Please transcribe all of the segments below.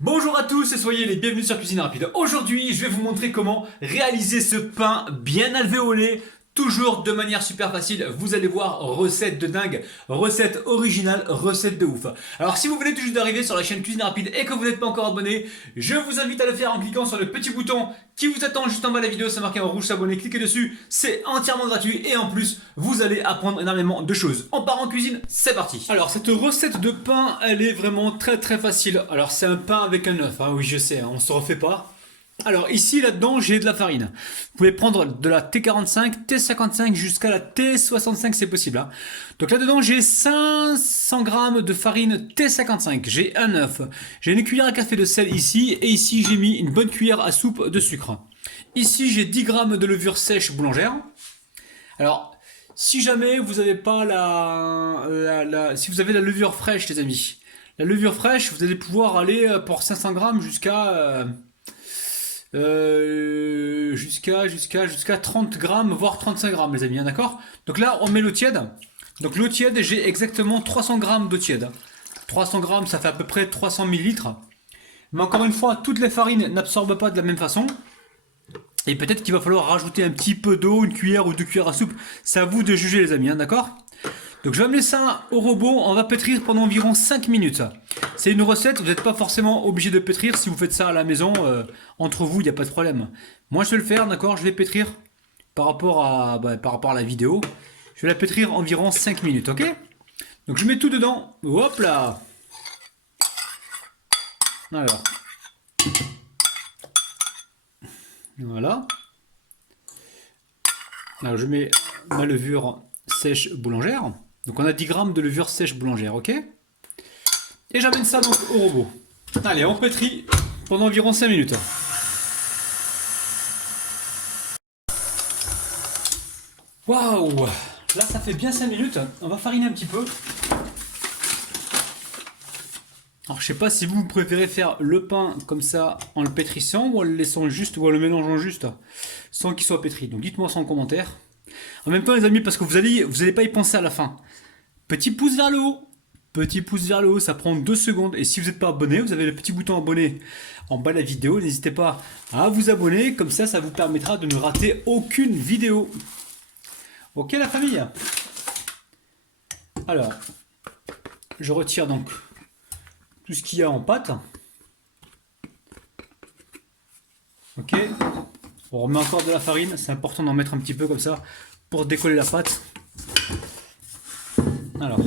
Bonjour à tous et soyez les bienvenus sur Cuisine Rapide. Aujourd'hui, je vais vous montrer comment réaliser ce pain bien alvéolé, toujours de manière super facile. Vous allez voir, recette de dingue, recette originale, recette de ouf. Alors si vous venez tout juste d'arriver sur la chaîne Cuisine Rapide et que vous n'êtes pas encore abonné, je vous invite à le faire en cliquant sur le petit bouton qui vous attend juste en bas de la vidéo, c'est marqué en rouge s'abonner, cliquez dessus, c'est entièrement gratuit et en plus, vous allez apprendre énormément de choses. On part en cuisine, c'est parti. Alors cette recette de pain, elle est vraiment très facile. Alors c'est un pain avec un œuf, hein, oui je sais, hein, on se refait pas. Alors ici, là-dedans, j'ai de la farine. Vous pouvez prendre de la T45, T55 jusqu'à la T65, c'est possible. Hein. Donc là-dedans, j'ai 500 g de farine T55. J'ai un œuf. J'ai une cuillère à café de sel ici. Et ici, j'ai mis une bonne cuillère à soupe de sucre. Ici, j'ai 10 g de levure sèche boulangère. Alors, si jamais vous n'avez pas si vous avez la levure fraîche, les amis. La levure fraîche, vous allez pouvoir aller pour 500 g jusqu'à 30 grammes, voire 35 grammes, les amis, hein, d'accord. Donc là, on met l'eau tiède. Donc l'eau tiède, j'ai exactement 300 grammes d'eau tiède. 300 grammes, ça fait à peu près 300 millilitres. Mais encore une fois, toutes les farines n'absorbent pas de la même façon. Et peut-être qu'il va falloir rajouter un petit peu d'eau, une cuillère ou deux cuillères à soupe. C'est à vous de juger, les amis, hein, d'accord. Donc je vais amener ça au robot, on va pétrir pendant environ 5 minutes. C'est une recette, vous n'êtes pas forcément obligé de pétrir, si vous faites ça à la maison, entre vous, il n'y a pas de problème. Moi je vais le faire, d'accord, je vais pétrir par rapport à la vidéo. Je vais la pétrir environ 5 minutes, ok. Donc je mets tout dedans, hop là. Alors. Voilà. Alors je mets ma levure sèche boulangère. Donc on a 10 grammes de levure sèche boulangère, ok. Et j'amène ça donc au robot. Allez, on pétrit pendant environ 5 minutes. Waouh! Là ça fait bien 5 minutes. On va fariner un petit peu. Alors je sais pas si vous préférez faire le pain comme ça en le pétrissant ou en le laissant juste ou en le mélangeant juste sans qu'il soit pétri. Donc dites-moi ça en commentaire. En même temps les amis, parce que vous allez pas y penser à la fin. Petit pouce vers le haut. Petit pouce vers le haut, ça prend 2 secondes. Et si vous n'êtes pas abonné, vous avez le petit bouton abonné en bas de la vidéo. N'hésitez pas à vous abonner. Comme ça vous permettra de ne rater aucune vidéo. Ok la famille? Alors, je retire donc tout ce qu'il y a en pâte. Ok. On remet encore de la farine. C'est important d'en mettre un petit peu comme ça pour décoller la pâte. Alors.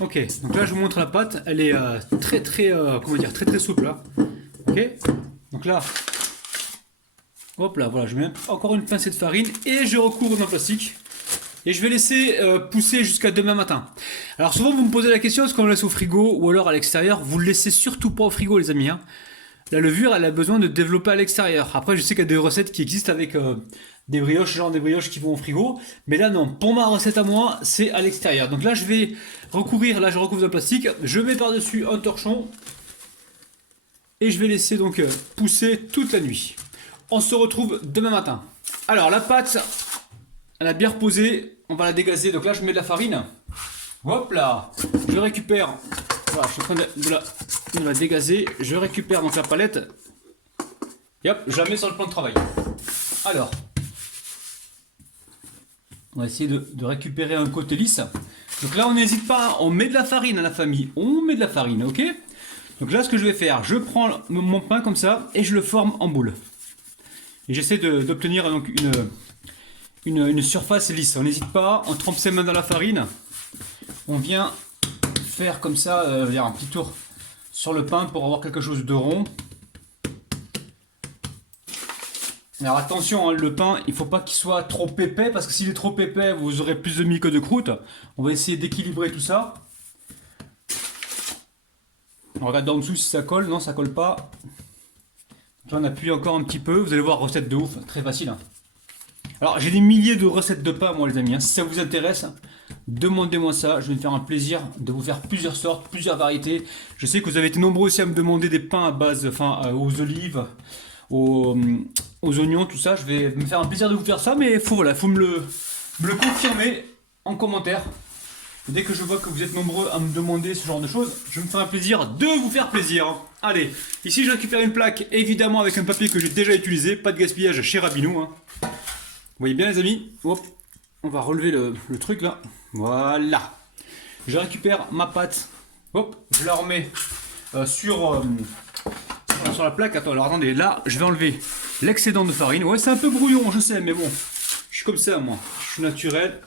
Ok, donc là je vous montre la pâte, elle est très souple là. Ok, donc là, hop là, voilà, je mets encore une pincée de farine et je recouvre dans le plastique. Et je vais laisser pousser jusqu'à demain matin. Alors souvent vous me posez la question, est-ce qu'on le laisse au frigo ou alors à l'extérieur? Vous le laissez surtout pas au frigo les amis, hein. La levure, elle a besoin de développer à l'extérieur. Après, je sais qu'il y a des recettes qui existent avec des brioches, genre des brioches qui vont au frigo. Mais là, non. Pour ma recette à moi, c'est à l'extérieur. Donc là, je vais recouvrir. Là, je recouvre dans le plastique. Je mets par-dessus un torchon. Et je vais laisser donc pousser toute la nuit. On se retrouve demain matin. Alors, la pâte, elle a bien reposé. On va la dégazer. Donc là, je mets de la farine. Hop là. Je récupère. Voilà, je suis en train de la dégazer. Je récupère donc la palette. Et hop, je la mets sur le plan de travail. Alors, on va essayer de récupérer un côté lisse. Donc là, on n'hésite pas, on met de la farine à la famille. On met de la farine, ok? Donc là, ce que je vais faire, je prends mon pain comme ça et je le forme en boule. Et j'essaie d'obtenir donc une surface lisse. On n'hésite pas, on trempe ses mains dans la farine. On vient faire comme ça, un petit tour sur le pain pour avoir quelque chose de rond. Alors attention, hein, le pain, il ne faut pas qu'il soit trop épais, parce que s'il est trop épais, vous aurez plus de mie que de croûte. On va essayer d'équilibrer tout ça. On regarde en dessous si ça colle. Non, ça colle pas. Donc là, on appuie encore un petit peu. Vous allez voir, recette de ouf, très facile. Hein. Alors, j'ai des milliers de recettes de pain, moi, les amis. Hein. Si ça vous intéresse, demandez-moi ça. Je vais me faire un plaisir de vous faire plusieurs sortes, plusieurs variétés. Je sais que vous avez été nombreux aussi à me demander des pains à base, aux olives, aux oignons, tout ça. Je vais me faire un plaisir de vous faire ça, mais faut me le confirmer. en commentaire. Et dès que je vois que vous êtes nombreux à me demander ce genre de choses, je me ferai un plaisir de vous faire plaisir. Allez, ici je récupère une plaque, évidemment avec un papier que j'ai déjà utilisé, pas de gaspillage chez Rabinou. Hein. Vous voyez bien les amis, hop, on va relever le truc là, voilà. Je récupère ma pâte, hop, je la remets sur la plaque. Attends, alors attendez, là je vais enlever l'excédent de farine. Ouais, c'est un peu brouillon, je sais, mais bon, je suis comme ça moi, je suis naturel.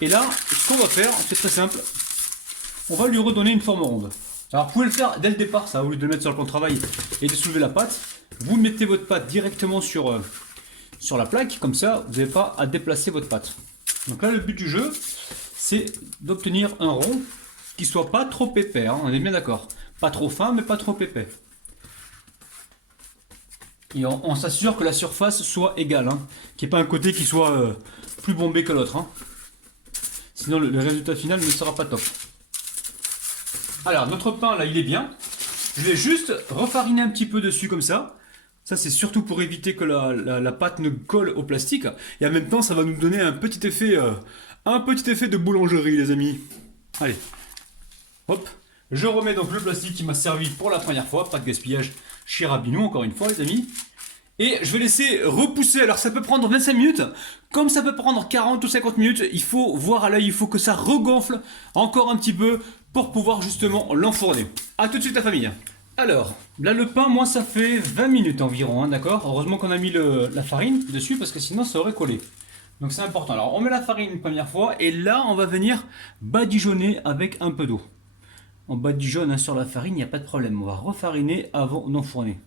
Et là, ce qu'on va faire, c'est très simple, on va lui redonner une forme ronde. Alors vous pouvez le faire dès le départ, ça, au lieu de le mettre sur le plan de travail et de soulever la pâte, vous mettez votre pâte directement sur la plaque, comme ça vous n'avez pas à déplacer votre pâte. Donc là le but du jeu, c'est d'obtenir un rond qui soit pas trop épais, hein, on est bien d'accord. Pas trop fin mais pas trop épais. Et on s'assure que la surface soit égale, hein, qu'il n'y ait pas un côté qui soit plus bombé que l'autre. Hein. Sinon le résultat final ne sera pas top. Alors notre pain là il est bien. Je vais juste refariner un petit peu dessus comme ça. Ça c'est surtout pour éviter que la pâte ne colle au plastique. Et en même temps ça va nous donner un petit effet de boulangerie les amis. Allez. Hop. Je remets donc le plastique qui m'a servi pour la première fois. Pas de gaspillage chez Rabinou encore une fois les amis. Et je vais laisser repousser, alors ça peut prendre 25 minutes, comme ça peut prendre 40 ou 50 minutes, il faut voir à l'œil, il faut que ça regonfle encore un petit peu pour pouvoir justement l'enfourner. A tout de suite la famille. Alors, là le pain, moi ça fait 20 minutes environ, hein, d'accord. Heureusement qu'on a mis la farine dessus parce que sinon ça aurait collé. Donc c'est important. Alors on met la farine une première fois et là on va venir badigeonner avec un peu d'eau. On badigeonne hein, sur la farine, il n'y a pas de problème, on va refariner avant d'enfourner.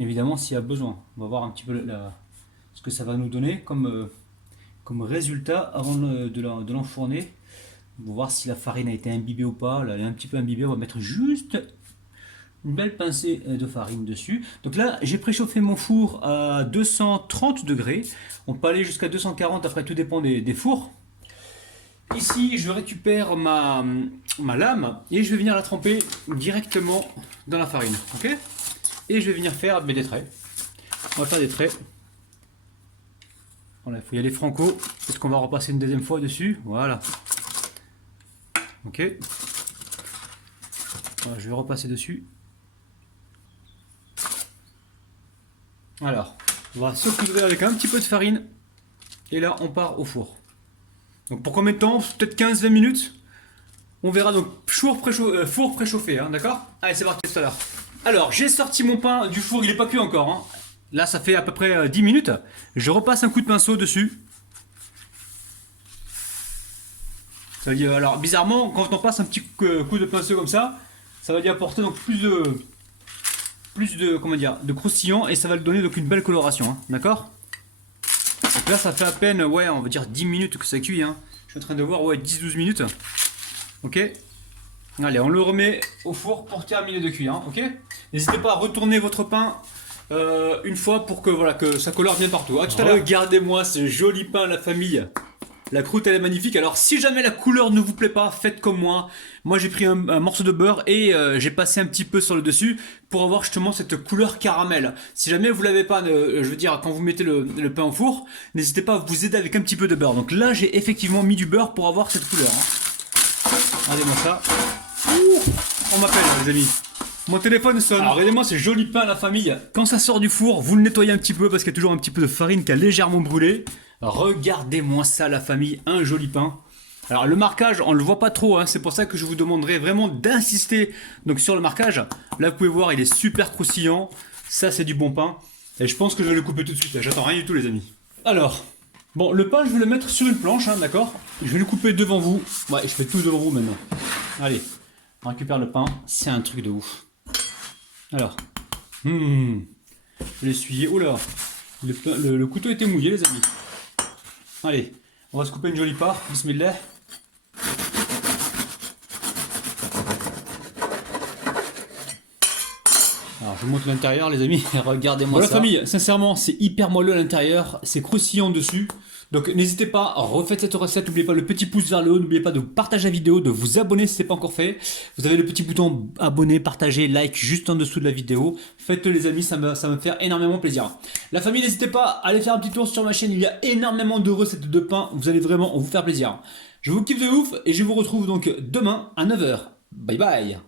Évidemment s'il y a besoin. On va voir un petit peu ce que ça va nous donner comme résultat avant de l'enfourner. On va voir si la farine a été imbibée ou pas. Là, elle est un petit peu imbibée. On va mettre juste une belle pincée de farine dessus. Donc là, j'ai préchauffé mon four à 230 degrés. On peut aller jusqu'à 240, après tout dépend des fours. Ici, je récupère ma lame et je vais venir la tremper directement dans la farine. Ok ? Et je vais venir faire des traits. On va faire des traits. Voilà, il faut y aller franco. Peut-être qu'on va repasser une deuxième fois dessus. Voilà. Ok. Voilà, je vais repasser dessus. Alors, on va saupoudrer avec un petit peu de farine. Et là, on part au four. Donc pour combien de temps? Peut-être 15-20 minutes. On verra donc four préchauffé, hein, d'accord? Allez, c'est parti tout à l'heure. Alors, j'ai sorti mon pain du four, il n'est pas cuit encore. Hein. Là, ça fait à peu près 10 minutes. Je repasse un coup de pinceau dessus. Ça veut dire, alors, bizarrement, quand on passe un petit coup de pinceau comme ça va lui apporter donc plus de comment dire, de croustillant et ça va lui donner donc une belle coloration, hein, d'accord? Donc là, ça fait à peine, ouais, on va dire 10 minutes que ça cuit. Hein. Je suis en train de voir, ouais, 10-12 minutes. Ok. Allez, on le remet au four pour terminer de cuire, hein, ok? N'hésitez pas à retourner votre pain une fois pour que, voilà, que ça colore bien partout. À tout à l'heure. Regardez-moi ce joli pain, la famille. La croûte, elle est magnifique. Alors, si jamais la couleur ne vous plaît pas, faites comme moi. Moi, j'ai pris un morceau de beurre et j'ai passé un petit peu sur le dessus pour avoir justement cette couleur caramel. Si jamais vous l'avez pas, je veux dire, quand vous mettez le pain au four, n'hésitez pas à vous aider avec un petit peu de beurre. Donc là, j'ai effectivement mis du beurre pour avoir cette couleur. Hein. Regardez-moi ça. Ouh, on m'appelle, les amis. Mon téléphone sonne. Alors regardez-moi ce joli pain, la famille. Quand ça sort du four, vous le nettoyez un petit peu parce qu'il y a toujours un petit peu de farine qui a légèrement brûlé. Regardez-moi ça, la famille, un joli pain. Alors le marquage, on ne le voit pas trop, hein, c'est pour ça que je vous demanderai vraiment d'insister donc sur le marquage. Là, vous pouvez voir, il est super croustillant. Ça, c'est du bon pain. Et je pense que je vais le couper tout de suite. J'attends rien du tout, les amis. Alors, bon, le pain, je vais le mettre sur une planche, hein, d'accord? Je vais le couper devant vous. Ouais, je fais tout devant vous maintenant. Allez, on récupère le pain. C'est un truc de ouf. Alors, je vais l'essuyer. Oh là, le couteau était mouillé, les amis. Allez, on va se couper une jolie part. Bismillah. Alors, je monte l'intérieur, les amis. Regardez-moi ça. La famille, sincèrement, c'est hyper moelleux à l'intérieur. C'est croustillant dessus. Donc n'hésitez pas, refaites cette recette, n'oubliez pas le petit pouce vers le haut, n'oubliez pas de partager la vidéo, de vous abonner si ce n'est pas encore fait. Vous avez le petit bouton abonner, partager, like juste en dessous de la vidéo. Faites-le les amis, ça me fait énormément plaisir. La famille, n'hésitez pas à aller faire un petit tour sur ma chaîne, il y a énormément de recettes de pain, vous allez vraiment vous faire plaisir. Je vous kiffe de ouf et je vous retrouve donc demain à 9 h. Bye bye.